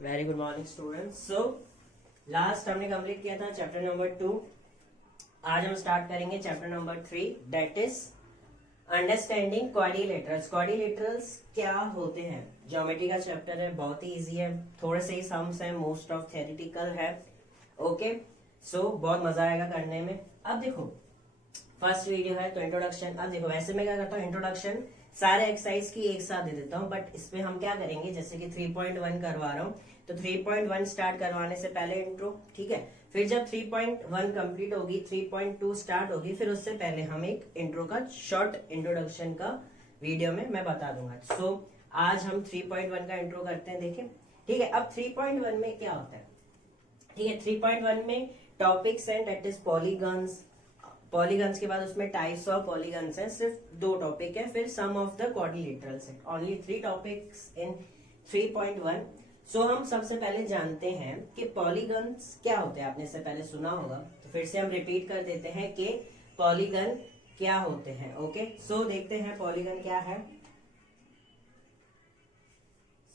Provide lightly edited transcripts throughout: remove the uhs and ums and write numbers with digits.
Very good morning students. So last हमने complete किया था चैप्टर नंबर 2। आज हम स्टार्ट करेंगे chapter number 3, that is understanding quadrilaterals. Quadrilaterals क्या होते हैं? ज्योमेट्री का चैप्टर है, बहुत ही इजी है, थोड़े से ही सम्स है, मोस्ट ऑफ थ्योरेटिकल है। ओके, सो बहुत मजा आएगा करने में। अब देखो फर्स्ट वीडियो है तो इंट्रोडक्शन। अब देखो वैसे मैं क्या करता हूँ, इंट्रोडक्शन सारे एक्सरसाइज की एक साथ दे देता हूँ, बट इसमें हम क्या करेंगे, जैसे कि 3.1 करवा रहा हूँ तो 3.1 स्टार्ट करवाने से पहले इंट्रो, ठीक है। फिर जब 3.1 कंप्लीट होगी, 3.2 स्टार्ट होगी, फिर उससे पहले हम एक इंट्रो का शॉर्ट इंट्रोडक्शन का वीडियो में मैं बता दूंगा। सो आज हम 3.1 का इंट्रो करते हैं, देखें, ठीक है। अब 3.1 में क्या होता है, ठीक है। 3.1 में topics and that is polygons. Polygons के बाद उसमें टाइप्स ऑफ पॉलीगन्स है, सिर्फ 2 टॉपिक है। फिर सम ऑफ द क्वाड्रिलेटरल्स है, ओनली 3 टॉपिक्स इन 3.1। सो हम सबसे पहले जानते हैं कि पॉलीगन्स क्या होते हैं। आपने इससे पहले सुना होगा, तो फिर से हम रिपीट कर देते हैं कि पॉलीगन क्या होते हैं। ओके, सो देखते हैं पॉलीगन क्या है।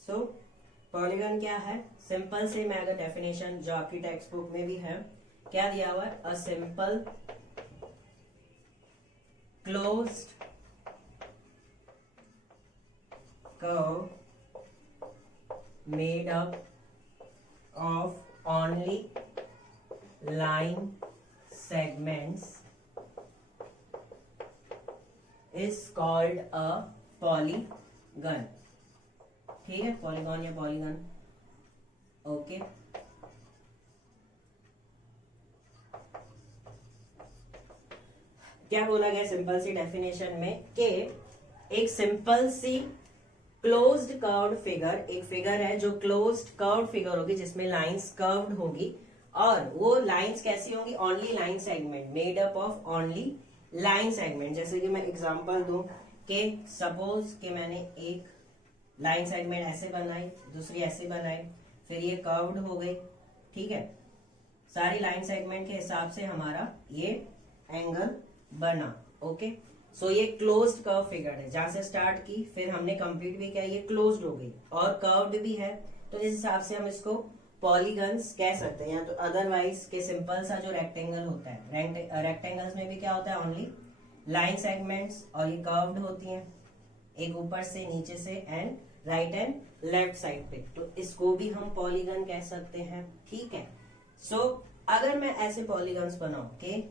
सो पॉलीगन क्या है, सिंपल से मैं अगर डेफिनेशन जो आपकी टेक्स्ट बुक में भी है, क्या दिया हुआ है, a simple closed curve made up of only line segments is called a polygon। ठीक है, पॉलीगॉन या पॉलीगन। ओके, क्या बोला गया सिंपल सी डेफिनेशन में कि एक सिंपल सी क्लोज्ड कर्व्ड फिगर, एक फिगर है जो क्लोज्ड कर्व्ड फिगर होगी, जिसमें लाइंस कर्व्ड होगी, और वो लाइंस कैसी होंगी, only line segment, made up of only line segment. जैसे कि मैं एग्जांपल दूं कि सपोज कि मैंने एक लाइन सेगमेंट ऐसे बनाई, दूसरी ऐसे बनाई, फिर ये कर्व्ड हो गई, ठीक है। सारी लाइन सेगमेंट के हिसाब से हमारा ये एंगल बना। ओके, सो ये क्लोज्ड कर्व फिगर है, जहां से स्टार्ट की, फिर हमने कंप्लीट भी किया, ये क्लोज्ड हो गई और कर्व्ड भी है, तो इस हिसाब से हम इसको पॉलीगन्स कह सकते हैं। या तो अदरवाइज के सिंपल सा जो रेक्टेंगल होता है, रेक्टेंगल्स में भी क्या होता है, ओनली लाइन सेगमेंट्स, और ये कर्व्ड होती हैं, एक ऊपर से नीचे से and right and left side पे, तो इसको भी हम पॉलीगन कह सकते हैं, ठीक है। सो अगर मैं ऐसे पॉलीगन्स बनाऊं कि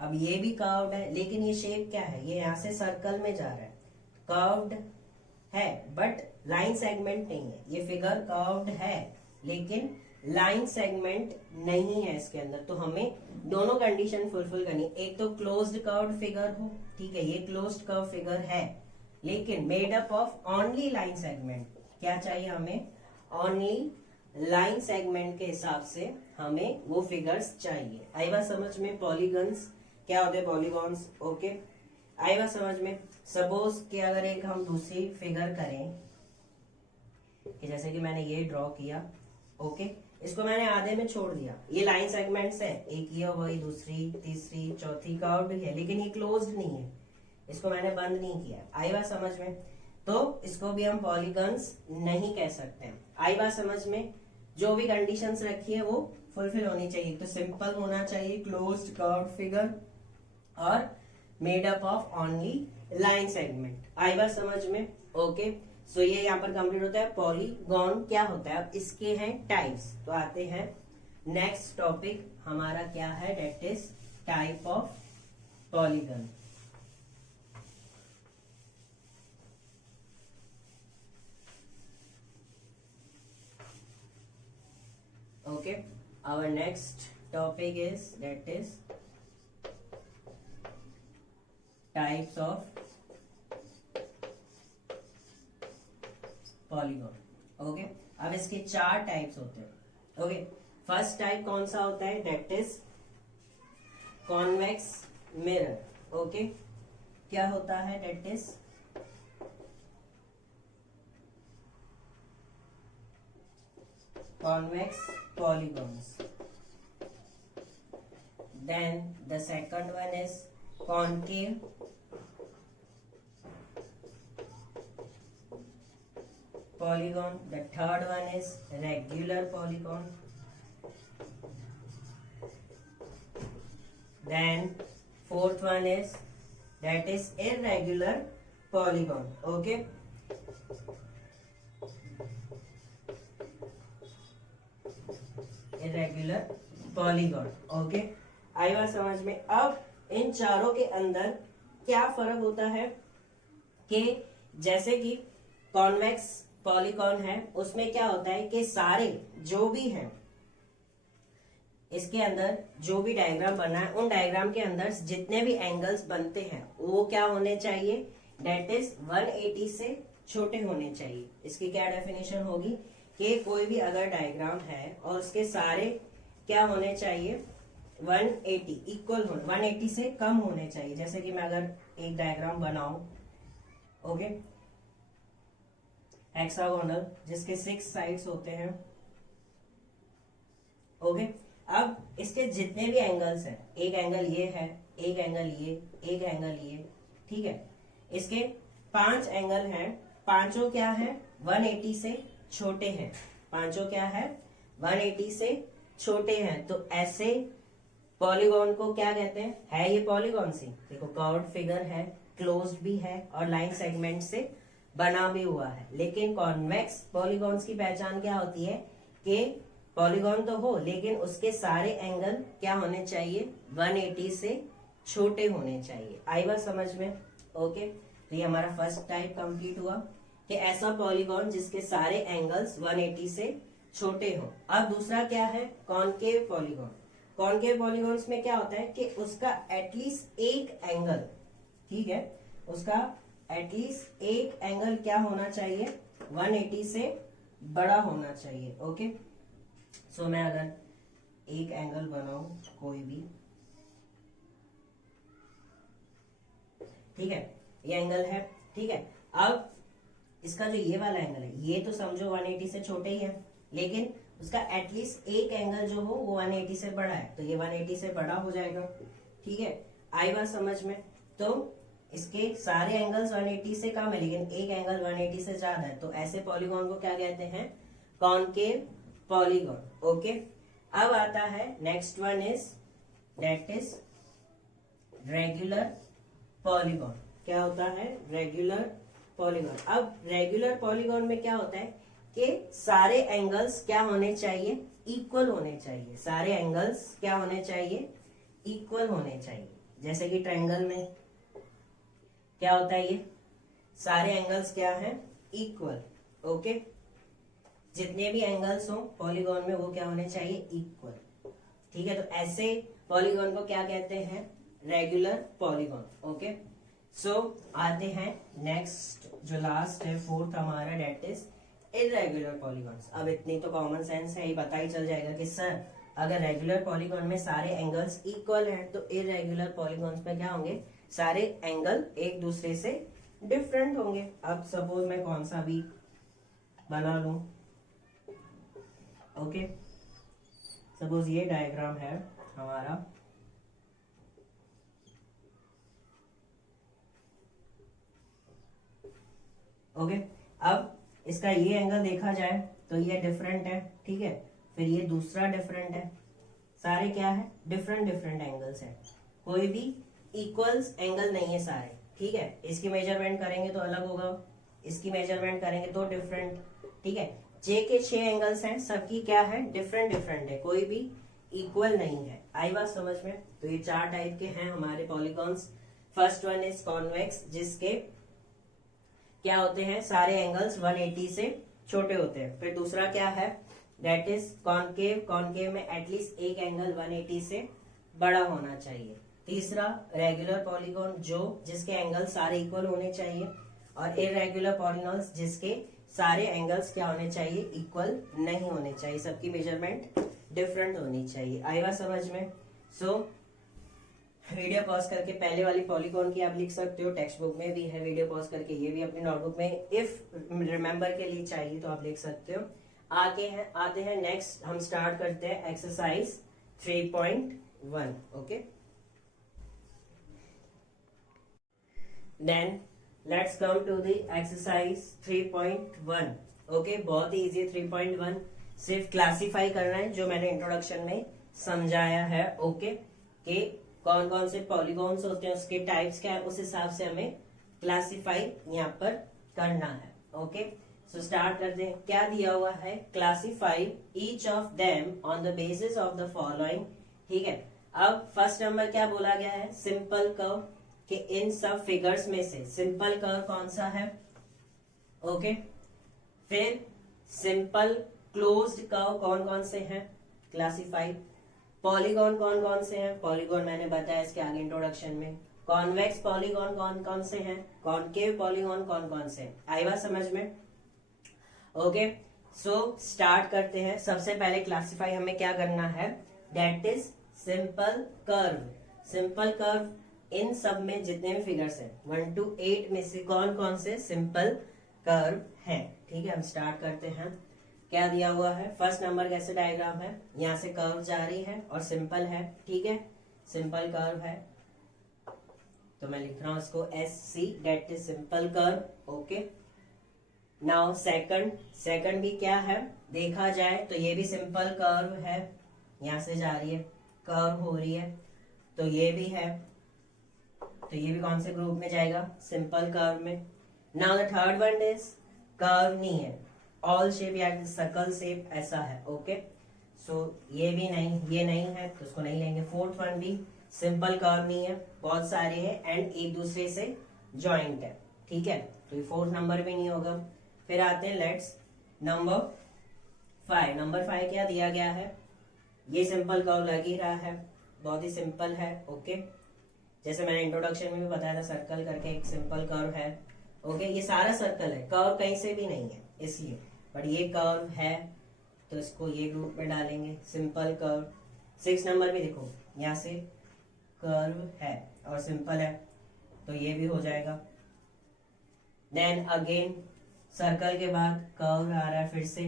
अब ये भी कर्व्ड है, लेकिन ये शेप क्या है, ये यहां से सर्कल में जा रहा है, कर्व्ड है बट लाइन सेगमेंट नहीं है। ये फिगर कर्व्ड है लेकिन लाइन सेगमेंट नहीं है इसके अंदर, तो हमें दोनों कंडीशन फुलफिल करनी। एक तो क्लोज्ड कर्व्ड फिगर हो, ठीक है, ये क्लोज्ड कर्व फिगर है लेकिन made up of only line segment. क्या चाहिए हमें, ओनली लाइन सेगमेंट के हिसाब से हमें वो फिगर्स चाहिए। आई बात समझ में, पॉलीगन्स क्या होते हैं, पॉलीगॉन्स। ओके, आई बात समझ में। सपोज कि अगर एक हम दूसरी फिगर करें कि जैसे कि मैंने ये ड्रॉ किया, ओके, इसको मैंने आधे में छोड़ दिया, ये लाइन सेगमेंट्स है, एक ये हो गई, दूसरी, तीसरी, चौथी कर्व्ड है, लेकिन ये क्लोज्ड नहीं है, इसको मैंने बंद नहीं किया। आई बात समझ में, तो इसको भी हम पॉलीगन्स नहीं कह सकते हैं। आई बात समझ में, जो भी कंडीशंस रखी है वो फुलफिल होनी चाहिए। तो सिंपल होना चाहिए, क्लोज्ड कर्व्ड फिगर और made up of only line segment. आई बात समझ में, ओके। सो ये यहाँ पर कंप्लीट होता है। पॉलीगॉन क्या होता है, अब इसके हैं टाइप्स, तो आते हैं नेक्स्ट टॉपिक हमारा क्या है, that is type of polygon. Okay, our next topic is that is types of polygon। Okay, अब इसके 4 टाइप्स होते हैं। ओके, फर्स्ट टाइप कौन सा होता है, that is convex mirror. Okay, क्या होता है, that is convex polygons। Then the second one is concave polygon. The third one is regular polygon. Then fourth one is that is irregular polygon. Okay. Irregular polygon. Okay. आई बात समझ में। अब इन चारों के अंदर क्या फर्क होता है कि जैसे कि कॉन्वेक्स पॉलीगॉन है, उसमें क्या होता है कि सारे जो भी हैं इसके अंदर जो भी डायग्राम बना है, उन डायग्राम के अंदर जितने भी एंगल्स बनते हैं वो क्या होने चाहिए, डेट इज 180 से छोटे होने चाहिए। इसकी क्या डेफिनेशन होगी कि कोई भी अगर डायग्राम है और उसके सारे क्या होने चाहिए, 180 इक्वल हो, 180 से कम होने चाहिए। जैसे कि मैं अगर एक डायग्राम बनाऊं, ओके, हेक्सागोनल जिसके 6 साइड्स होते हैं, ओके। अब इसके जितने भी एंगल्स हैं, एक एंगल ये है, एक एंगल ये, एक एंगल ये, ठीक है, इसके 5 एंगल हैं, पांचों क्या है 180 से छोटे हैं, पांचों क्या है 180 से छोटे हैं। तो ऐसे पॉलीगॉन को क्या कहते हैं, है ये पॉलीगॉन सी, देखो कर्व्ड फिगर है, क्लोज्ड भी है और लाइन सेगमेंट से बना भी हुआ है। लेकिन कॉन्वेक्स पॉलीगॉन्स की पहचान क्या होती है कि पॉलीगॉन तो हो लेकिन उसके सारे एंगल क्या होने चाहिए, 180 से छोटे होने चाहिए। आई बात समझ में, ओके। तो ये हमारा फर्स्ट टाइप कंप्लीट हुआ कि ऐसा पॉलीगॉन जिसके सारे एंगल्स 180 से छोटे हो। अब दूसरा क्या है, कॉनकेव पॉलीगॉन। कॉनकेव पॉलीगॉन्स में क्या होता है कि उसका एटलीस्ट एक एंगल, ठीक है, उसका एटलीस्ट एक एंगल क्या होना चाहिए, 180 से बड़ा होना चाहिए। ओके, सो मैं अगर एक एंगल बनाऊं कोई भी, ठीक है, ये एंगल है, ठीक है। अब इसका जो ये वाला एंगल है, ये तो समझो 180 से छोटे ही है, लेकिन उसका एटलीस्ट एक एंगल जो हो वो 180 से बड़ा है, तो ये 180 से बड़ा हो जाएगा, ठीक है। आई बात समझ में। तो इसके सारे एंगल्स 180 से कम है लेकिन एक एंगल 180 से ज्यादा है, तो ऐसे पॉलीगॉन को क्या कहते हैं, कॉनकेव पॉलीगॉन। ओके, अब आता है next one is that is regular polygon. क्या होता है, रेगुलर पॉलीगॉन। अब रेगुलर पॉलीगॉन में क्या होता है कि सारे एंगल्स क्या होने चाहिए, इक्वल होने चाहिए। सारे एंगल्स क्या होने चाहिए, इक्वल होने चाहिए। जैसे कि ट्रायंगल में क्या होता है, ये सारे एंगल्स क्या हैं, इक्वल। ओके, जितने भी एंगल्स हो पॉलीगॉन में वो क्या होने चाहिए, इक्वल, ठीक है। तो ऐसे पॉलीगॉन को क्या कहते हैं, रेगुलर पॉलीगॉन। ओके, सो आते हैं नेक्स्ट, जो लास्ट है फोर्थ हमारा, डेट इज इरेगुलर पॉलीगॉन्स। अब इतनी तो कॉमन सेंस है, ये पता ही चल जाएगा कि सर अगर रेगुलर पॉलीगॉन में सारे एंगल्स इक्वल हैं तो इरेगुलर पॉलीगॉन्स में क्या होंगे, सारे एंगल एक दूसरे से डिफरेंट होंगे। अब सपोज मैं कौन सा भी बना लूं, ओके, सपोज ये डायग्राम है हमारा, ओके। अब इसका ये एंगल देखा जाए तो ये डिफरेंट है, ठीक है, फिर ये दूसरा डिफरेंट है, सारे क्या है, डिफरेंट डिफरेंट एंगल्स हैं, कोई भी इक्वल्स एंगल नहीं है सारे, ठीक है। इसकी मेजरमेंट करेंगे तो अलग होगा, इसकी मेजरमेंट करेंगे तो डिफरेंट, ठीक है। जे के 6 एंगल्स हैं, सबकी क्या है, डिफरेंट डिफरेंट है, कोई भी इक्वल नहीं है। आई बात समझ में। तो ये 4 टाइप के हैं हमारे polygons. First one is convex, जिसके क्या होते हैं, सारे एंगल्स 180 से छोटे होते हैं। फिर दूसरा क्या है, दैट इज कॉनकेव। कॉनकेव में एटलीस्ट एक एंगल 180 से बड़ा होना चाहिए। तीसरा रेगुलर पॉलीगॉन, जो जिसके एंगल सारे इक्वल होने चाहिए, और इरेगुलर पॉलीगॉन्स जिसके सारे एंगल्स क्या होने चाहिए, इक्वल नहीं होने चाहिए, सबकी मेजरमेंट डिफरेंट होनी चाहिए। आई बात समझ में। सो वीडियो पॉज करके पहले वाली पॉलीगॉन की आप लिख सकते हो, टेक्स्ट बुक में भी है, वीडियो पॉज करके ये भी अपनी नोटबुक में इफ रिमेम्बर के लिए चाहिए तो आप लिख सकते हो। आते हैं नेक्स्ट, हम स्टार्ट करते हैं exercise 3.1। Okay, then let's come to the exercise 3.1। Okay बहुत ही इजी है 3.1, सिर्फ क्लासिफाई करना है जो मैंने इंट्रोडक्शन में समझाया है। ओके कि कौन कौन से पॉलीगॉन्स होते हैं, उसके टाइप्स क्या है, उस हिसाब से हमें क्लासिफाई यहाँ पर करना है। ओके सो स्टार्ट करते हैं। क्या दिया हुआ है, classify each of them on the basis of the following. ठीक है, अब फर्स्ट नंबर क्या बोला गया है, सिंपल कर्व, कि इन सब फिगर्स में से सिंपल कर्व कौन सा है। ओके फिर सिंपल क्लोज्ड कर्व कौन कौन से हैं, क्लासिफाई। पॉलीगॉन कौन कौन से हैं, पॉलीगॉन मैंने बताया इसके आगे इंट्रोडक्शन में। कॉन्वेक्स पॉलीगॉन कौन कौन से हैं, कॉनकेव पॉलीगॉन कौन कौन से हैं। आई बात समझ में। ओके सो स्टार्ट करते हैं। सबसे पहले क्लासिफाई हमें क्या करना है, that is simple curve. Simple curve इन सब में जितने भी फिगर्स हैं 1 to 8 में से कौन कौन से सिंपल कर्व है। ठीक है हम स्टार्ट करते हैं। क्या दिया हुआ है, फर्स्ट नंबर कैसे डायग्राम है, यहाँ से कर्व जा रही है और सिंपल है। ठीक है सिंपल कर्व है तो मैं लिख रहा हूं इसको SC, that is simple curve. Okay now second भी क्या है, देखा जाए तो ये भी सिंपल कर्व है, यहाँ से जा रही है कर्व हो रही है, तो ये भी है, तो ये भी कौन से ग्रुप में जाएगा, सिंपल कर्व में। Now the third one is curve नहीं है, ऑल शेप या सर्कल शेप ऐसा है। ओके सो ये भी नहीं, ये नहीं है तो उसको नहीं लेंगे। फोर्थ वन भी सिंपल कर्व नहीं है, बहुत सारे हैं एंड एक दूसरे से जॉइंट है। ठीक है तो ये फोर्थ नंबर भी नहीं होगा। फिर आते हैं लेट्स नंबर 5। नंबर 5 क्या दिया गया है, ये सिंपल कर्व लग ही रहा है, बहुत ही सिंपल है। ओके जैसे मैंने इंट्रोडक्शन में भी बताया था सर्कल करके एक सिंपल कर्व है। ओके ये सारा सर्कल है, कर्व कहीं से भी नहीं है इसलिए, बट ये कर्व है तो इसको ये ग्रुप में डालेंगे सिंपल कर्व। 6 नंबर भी देखो यहाँ से कर्व है और सिंपल है तो ये भी हो जाएगा। देन अगेन सर्कल के बाद कर्व आ रहा है फिर से,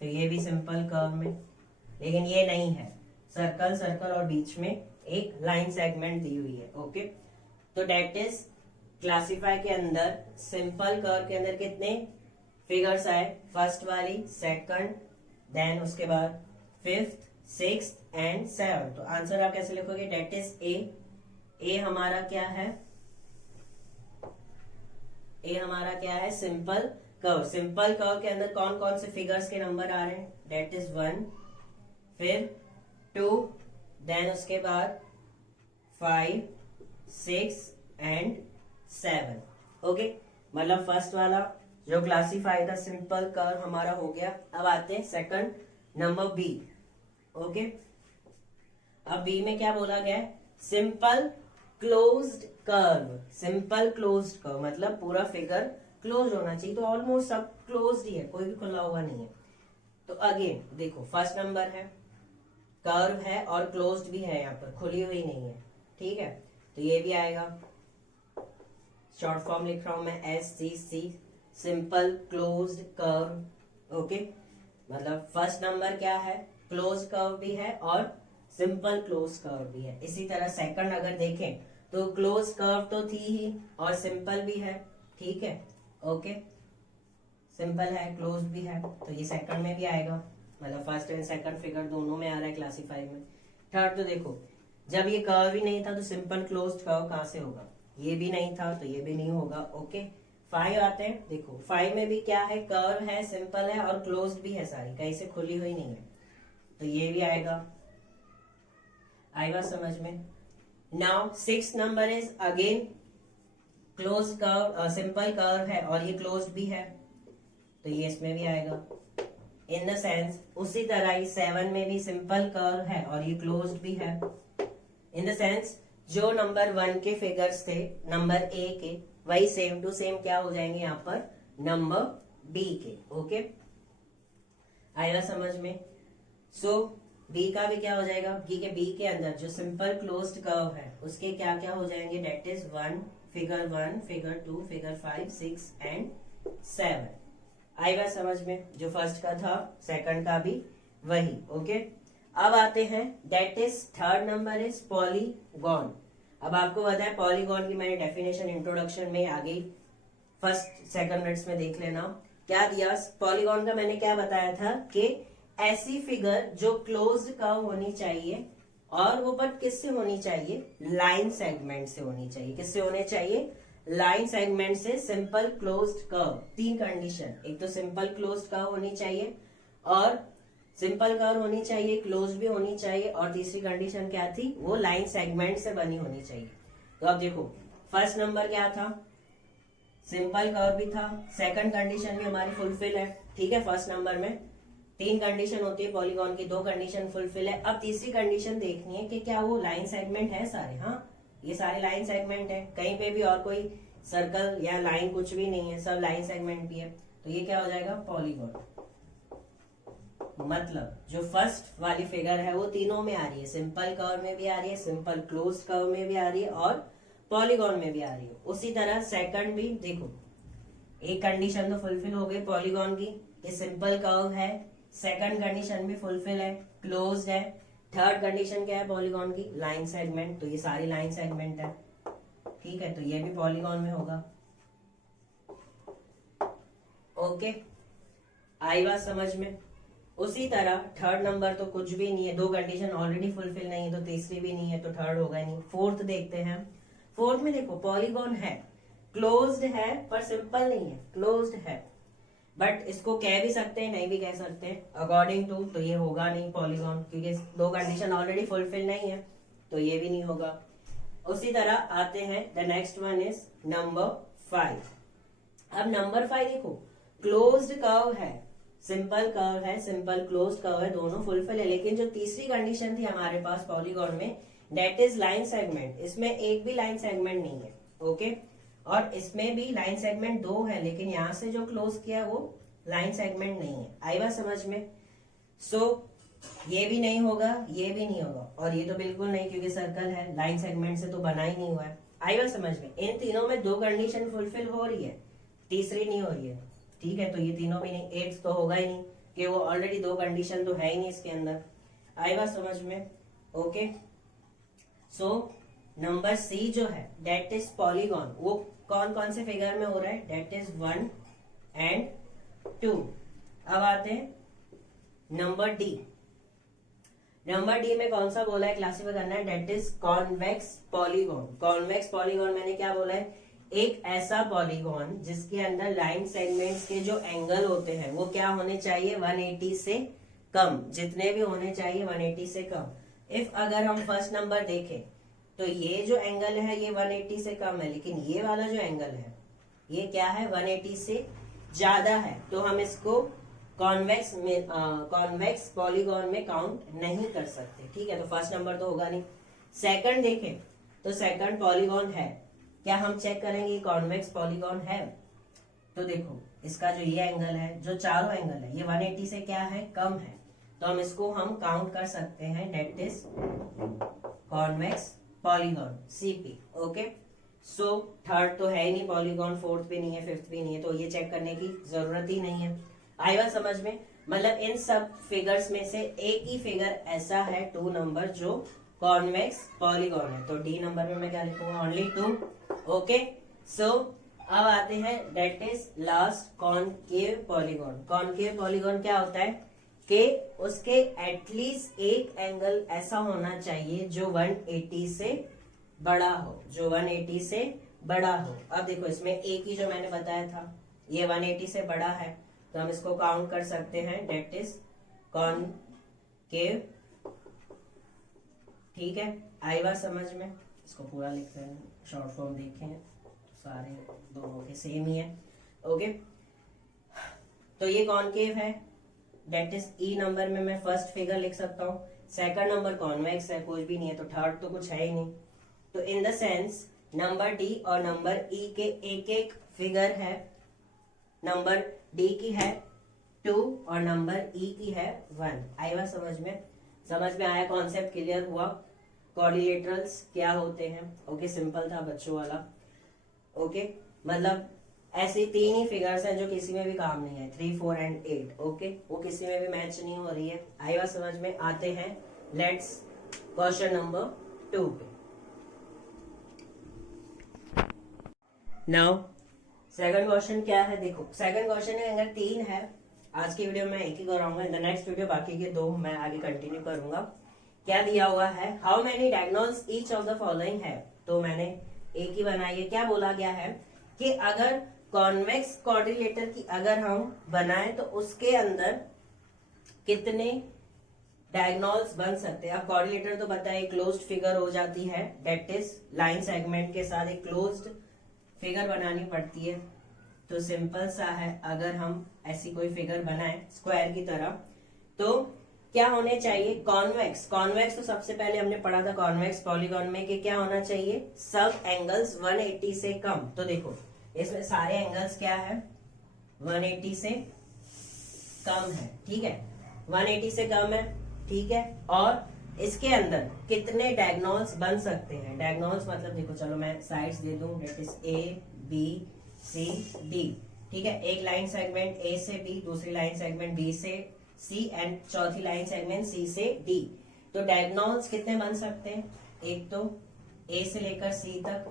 तो ये भी सिंपल कर्व में, लेकिन ये नहीं है, सर्कल और बीच में एक लाइन सेगमेंट दी हुई है। ओके तो डेट इज क्लासिफाई के अंदर सिंपल कर्व के अंदर कितने फिगर्स आए, फर्स्ट वाली, सेकंड, देन उसके बाद फिफ्थ, सिक्स्थ एंड 7। तो आंसर आप कैसे लिखोगे, डेट इज ए हमारा क्या है, ए हमारा क्या है, सिंपल कर्व। सिंपल कर्व के अंदर कौन कौन से फिगर्स के नंबर आ रहे हैं, डेट इज 1, फिर 2, देन उसके बाद 5, 6 एंड 7। ओके मतलब फर्स्ट वाला जो क्लासिफाई था सिंपल कर्व हमारा हो गया। अब आते हैं सेकंड नंबर बी। ओके अब बी में क्या बोला गया है, simple closed curve. Simple closed curve मतलब पूरा फिगर क्लोज होना चाहिए, तो ऑलमोस्ट सब क्लोज्ड ही है, कोई भी खुला हुआ नहीं है। तो अगेन देखो फर्स्ट नंबर है, कर्व है और क्लोज्ड भी है, यहाँ पर खुली हुई नहीं है। ठीक है तो ये भी आएगा, शॉर्ट फॉर्म लिख रहा हूं मैं SCC, simple closed curve. Okay मतलब फर्स्ट नंबर क्या है, क्लोज कर्व भी है और सिंपल क्लोज कर्व भी है। इसी तरह सेकंड अगर देखें तो क्लोज कर्व तो थी ही और सिंपल भी है। ठीक है ओके सिंपल है क्लोज भी है, तो ये सेकंड में भी आएगा, मतलब फर्स्ट एंड सेकंड फिगर दोनों में आ रहा है क्लासिफाई में। थर्ड तो देखो जब ये कर्व ही नहीं था तो सिंपल क्लोज्ड कर्व कहां से होगा, ये भी नहीं था तो ये भी नहीं होगा। ओके 5 आते हैं, देखो 5 में भी क्या है, कर्व है, सिंपल है और क्लोज्ड भी है, सारी कहीं से खुली हुई नहीं है, तो ये भी आएगा। आएगा समझ में। Now 6 number is again close curve, simple curve है और ये क्लोज्ड भी है, तो ये इसमें भी आएगा। इन द सेंस उसी तरह ही 7 में भी सिंपल कर्व है और ये क्लोज्ड भी है। इन द सेंस जो नंबर 1 के फिगर्स थे नंबर A के, वही सेम टू सेम क्या हो जाएंगे यहाँ पर नंबर B के। ओके आएगा समझ में। सो B का भी क्या हो जाएगा, B के अंदर जो सिंपल क्लोज्ड कर्व है उसके क्या क्या हो जाएंगे, that is 1, figure 1, figure 2, figure 5, 6 and 7। आएगा समझ में, जो फर्स्ट का था सेकंड का भी वही। ओके अब आते हैं that is third number is polygon. अब आपको पता है पॉलीगॉन की मैंने डेफिनेशन इंट्रोडक्शन में आगे फर्स्ट सेकंड मिनट्स में देख लेना। क्या दिया पॉलीगॉन का, मैंने क्या बताया था कि ऐसी फिगर जो क्लोज्ड कर्व होनी चाहिए और वो बट किससे होनी चाहिए, लाइन सेगमेंट से होनी चाहिए। किससे होने चाहिए, लाइन सेगमेंट से। सिंपल क्लोज्ड कर्व, तीन कंडीशन, एक तो सिंपल क्लोज्ड कर्व होनी चाहिए और सिंपल कर्व होनी चाहिए, क्लोज भी होनी चाहिए, और तीसरी कंडीशन क्या थी, वो लाइन सेगमेंट से बनी होनी चाहिए। तो अब देखो फर्स्ट नंबर क्या था, सिंपल कर्व भी था, सेकंड कंडीशन भी हमारी फुलफिल है, ठीक है। फर्स्ट नंबर में तीन कंडीशन होती है पॉलीगॉन की, दो कंडीशन फुलफिल है। अब तीसरी कंडीशन देखनी है कि क्या वो लाइन सेगमेंट है सारे, हाँ ये सारे लाइन सेगमेंट है, कहीं पे भी और कोई सर्कल या लाइन कुछ भी नहीं है, सब लाइन सेगमेंट भी है। तो ये क्या हो जाएगा, पॉलीगॉन। मतलब जो फर्स्ट वाली फिगर है वो तीनों में आ रही है, सिंपल कर्व में भी आ रही है, सिंपल क्लोज कर्व में भी आ रही है और पॉलीगॉन में भी आ रही है। उसी तरह सेकंड भी देखो, एक कंडीशन तो फुलफिल हो गई पॉलीगॉन की, ये सिंपल कर्व है, सेकंड कंडीशन भी फुलफिल है, क्लोज्ड है। थर्ड कंडीशन क्या है पॉलीगॉन की, लाइन सेगमेंट, तो ये सारी लाइन सेगमेंट है, ठीक है। तो ये भी पॉलीगॉन में होगा। ओके, आई बात समझ में। उसी तरह थर्ड नंबर तो कुछ भी नहीं है, दो कंडीशन ऑलरेडी फुलफिल नहीं है, तो तीसरी भी नहीं है, तो थर्ड होगा ही नहीं। फोर्थ देखते हैं, फोर्थ में देखो पॉलीगॉन है, क्लोज्ड है पर सिंपल नहीं है, क्लोज्ड है, बट इसको कह भी सकते हैं नहीं भी कह सकते हैं अकॉर्डिंग टू, तो ये होगा नहीं पॉलीगॉन, क्योंकि दो कंडीशन ऑलरेडी फुलफिल नहीं है, तो ये भी नहीं होगा। उसी तरह आते हैं, the next one is number 5। अब नंबर 5 देखो, क्लोज्ड कर्व है, सिंपल कर्व है, सिंपल क्लोज्ड कर्व है, दोनों फुलफिल है, लेकिन जो तीसरी कंडीशन थी हमारे पास पॉलीगॉन में, दैट इज लाइन सेगमेंट, इसमें एक भी लाइन सेगमेंट नहीं है, ओके। और इसमें भी लाइन सेगमेंट दो है, लेकिन यहां से जो क्लोज किया है वो लाइन सेगमेंट नहीं है। आई बात समझ में। सो ये भी नहीं होगा, ये भी नहीं होगा, और ये तो बिल्कुल नहीं, क्योंकि सर्कल है, लाइन सेगमेंट से तो बना ही नहीं हुआ है। आई बात समझ में। इन तीनों में दो कंडीशन फुलफिल हो रही है, तीसरी नहीं हो रही है, ठीक है। तो ये तीनों भी नहीं, एट्थ तो होगा ही नहीं, कि वो ऑलरेडी दो कंडीशन तो है ही नहीं इसके अंदर। आई बात समझ में, ओके। सो नंबर सी जो है डेट इज पॉलीगॉन, वो कौन कौन से फिगर में हो रहा है, डेट इज 1 एंड 2। अब आते हैं नंबर डी। नंबर डी में कौन सा बोला है क्लासीफाई करना है, that is convex polygon. Convex polygon मैंने क्या बोला है, एक ऐसा पॉलीगॉन जिसके अंदर लाइन सेगमेंट्स के जो एंगल होते हैं वो क्या होने चाहिए, 180 से कम, जितने भी होने चाहिए 180 से कम। इफ अगर हम फर्स्ट नंबर देखें तो ये जो एंगल है ये 180 से कम है, लेकिन ये वाला जो एंगल है ये क्या है, 180 से ज्यादा है, तो हम इसको कॉन्वेक्स में कॉन्वेक्स पॉलीगॉन में काउंट नहीं कर सकते, ठीक है। तो फर्स्ट नंबर तो होगा नहीं। सेकंड देखें तो सेकंड पॉलीगॉन है, क्या हम चेक करेंगे कॉन्वेक्स पॉलीगॉन है, तो देखो इसका जो ये एंगल है, जो चारों एंगल है, ये 180 से क्या है, कम है, तो हम इसको हम काउंट कर सकते हैं, that is convex polygon, CP, okay. So third तो है ही नहीं पॉलीगॉन, फोर्थ भी नहीं है, फिफ्थ भी नहीं है, तो ये चेक करने की जरूरत ही नहीं है। आई बात समझ में। मतलब इन सब फिगर्स में से एक ही फिगर ऐसा है 2 नंबर जो कॉन्वेक्स पॉलीगॉन है, तो डी नंबर में मैं क्या लिखूंगा, ओनली 2, ओके। सो अब आते हैं, that is last concave polygon. Concave polygon क्या होता है कि उसके एटलीस्ट एक एंगल ऐसा होना चाहिए जो 180 से बड़ा हो, जो 180 से बड़ा हो। अब देखो इसमें एक ही जो मैंने बताया था ये 180 से बड़ा है, तो हम इसको काउंट कर सकते हैं, डेट इज कॉनकेव, ठीक है। आई बात समझ में। इसको पूरा लिखते हैं, शॉर्ट फॉर्म देखें तो सारे दोनों के सेम ही है, ओके। तो ये कॉनकेव है, डेट इज ई नंबर में मैं फर्स्ट फिगर लिख सकता हूँ। सेकंड नंबर कॉन्वेक्स है, कुछ भी नहीं है, तो थर्ड तो कुछ है ही नहीं। तो in the sense number D और नंबर ई के एक एक फिगर है, नंबर डी की है 2 और नंबर ई की है 1। आई बात समझ में। समझ में आया, कॉन्सेप्ट क्लियर हुआ, कोऑर्डिनेटर्स क्या होते हैं, ओके। सिंपल था बच्चों वाला, ओके। मतलब ऐसी 3 ही फिगर्स हैं जो किसी में भी काम नहीं है, 3, 4 एंड 8, ओके। वो किसी में भी मैच नहीं हो रही है। आई बात समझ में। आते हैं लेट्स क्वेश्चन नंबर 2 पे। नाउ सेकंड क्वेश्चन क्या है, देखो सेकंड क्वेश्चन है अगर 3 है, आज की वीडियो में एक ही कराऊंगा, इन द नेक्स्ट वीडियो बाकी के 2 मैं आगे कंटिन्यू करूंगा। क्या दिया हुआ है, how many diagonals each of the following है, तो मैंने एक ही बनाई है। क्या बोला गया है कि अगर कॉन्वेक्स क्वाड्रिलेटर की अगर हम बनाए तो उसके अंदर कितने डायगोनल्स बन सकते हैं। अब क्वाड्रिलेटर तो पता है क्लोज्ड फिगर हो जाती है, डेट इज लाइन सेगमेंट के साथ एक क्लोज्ड फिगर बनानी पड़ती है। तो सिंपल सा है, अगर हम ऐसी कोई फिगर बनाए स्क्वायर की तरह तो क्या होने चाहिए, कॉन्वेक्स। कॉन्वेक्स तो सबसे पहले हमने पढ़ा था कॉन्वेक्स पॉलीगॉन में कि क्या होना चाहिए, सब एंगल्स 180 से कम। तो देखो इसमें सारे एंगल्स क्या है, 180 से कम है, ठीक है, 180 से कम है, ठीक है। और इसके अंदर कितने डायगोनल्स बन सकते हैं, डायगोनल्स मतलब देखो, चलो मैं साइड्स दे दूं, that is A B C D, ठीक है। एक लाइन सेगमेंट ए से बी, दूसरी लाइन सेगमेंट बी से सी एंड चौथी लाइन सेगमेंट सी से डी। तो डायगोनल्स कितने बन सकते हैं, एक तो ए से लेकर सी तक,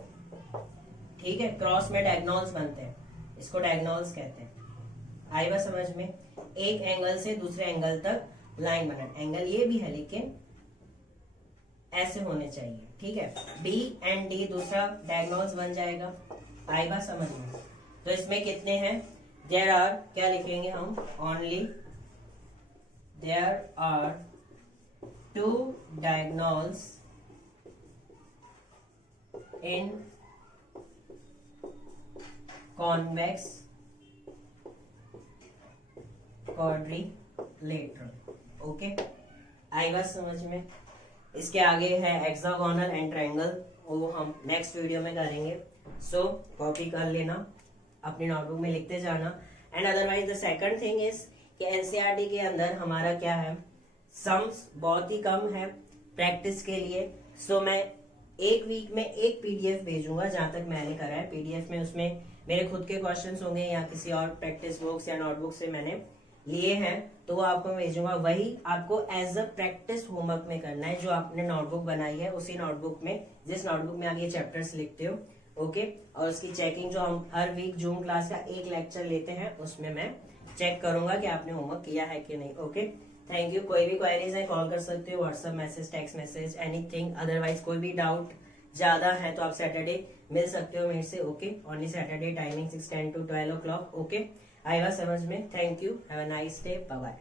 ठीक है, क्रॉस में डायगोनल्स बनते हैं, इसको डायगोनल्स कहते हैं। आई बात समझ में, एक एंगल से दूसरे एंगल तक लाइन बना, एंगल ये भी है लेकिन ऐसे होने चाहिए, ठीक है। बी एंड डी दूसरा डायगोनल्स बन जाएगा, आई बात समझ में। तो इसमें कितने हैं, देयर आर, क्या लिखेंगे हम, only there are 2 diagonals in convex quadrilateral, okay, आई बात समझ में। इसके आगे है हेक्सागोनल एंड ट्रायंगल, वो हम नेक्स्ट वीडियो में करेंगे। सो कॉपी कर लेना, अपनी नोटबुक में लिखते जाना। And otherwise the second thing is कि एनसीईआरटी के अंदर हमारा क्या है, सम्स बहुत ही कम है प्रैक्टिस के लिए। सो मैं एक वीक में एक पीडीएफ भेजूंगा, जहां तक मैंने करा है पीडीएफ में, उसमें मेरे खुद के क्वेश्चंस होंगे या किसी और प्रैक्टिस बुक्स या नोटबुक से मैंने लिए हैं, तो वो आपको भेजूंगा। वही आपको एज अ प्रैक्टिस होमवर्क में करना है, जो आपने नोटबुक बनाई है उसी नोटबुक में, जिस नोटबुक में आप ये चैप्टर्स लिखते हो, ओके। और उसकी चेकिंग जो हम हर वीक जूम क्लास का एक लेक्चर लेते हैं उसमें मैं चेक करूंगा कि आपने होमवर्क किया है कि नहीं, ओके। Thank you. कोई भी क्वेरीज है कॉल कर सकते हो, WhatsApp message, text message, anything. Otherwise कोई भी डाउट ज्यादा है तो आप सैटरडे मिल सकते हो मेरे से, okay. Only Saturday, timing 6 10 to 12 o'clock, okay. आएगा समझ में। Thank you, have a nice day, bye bye.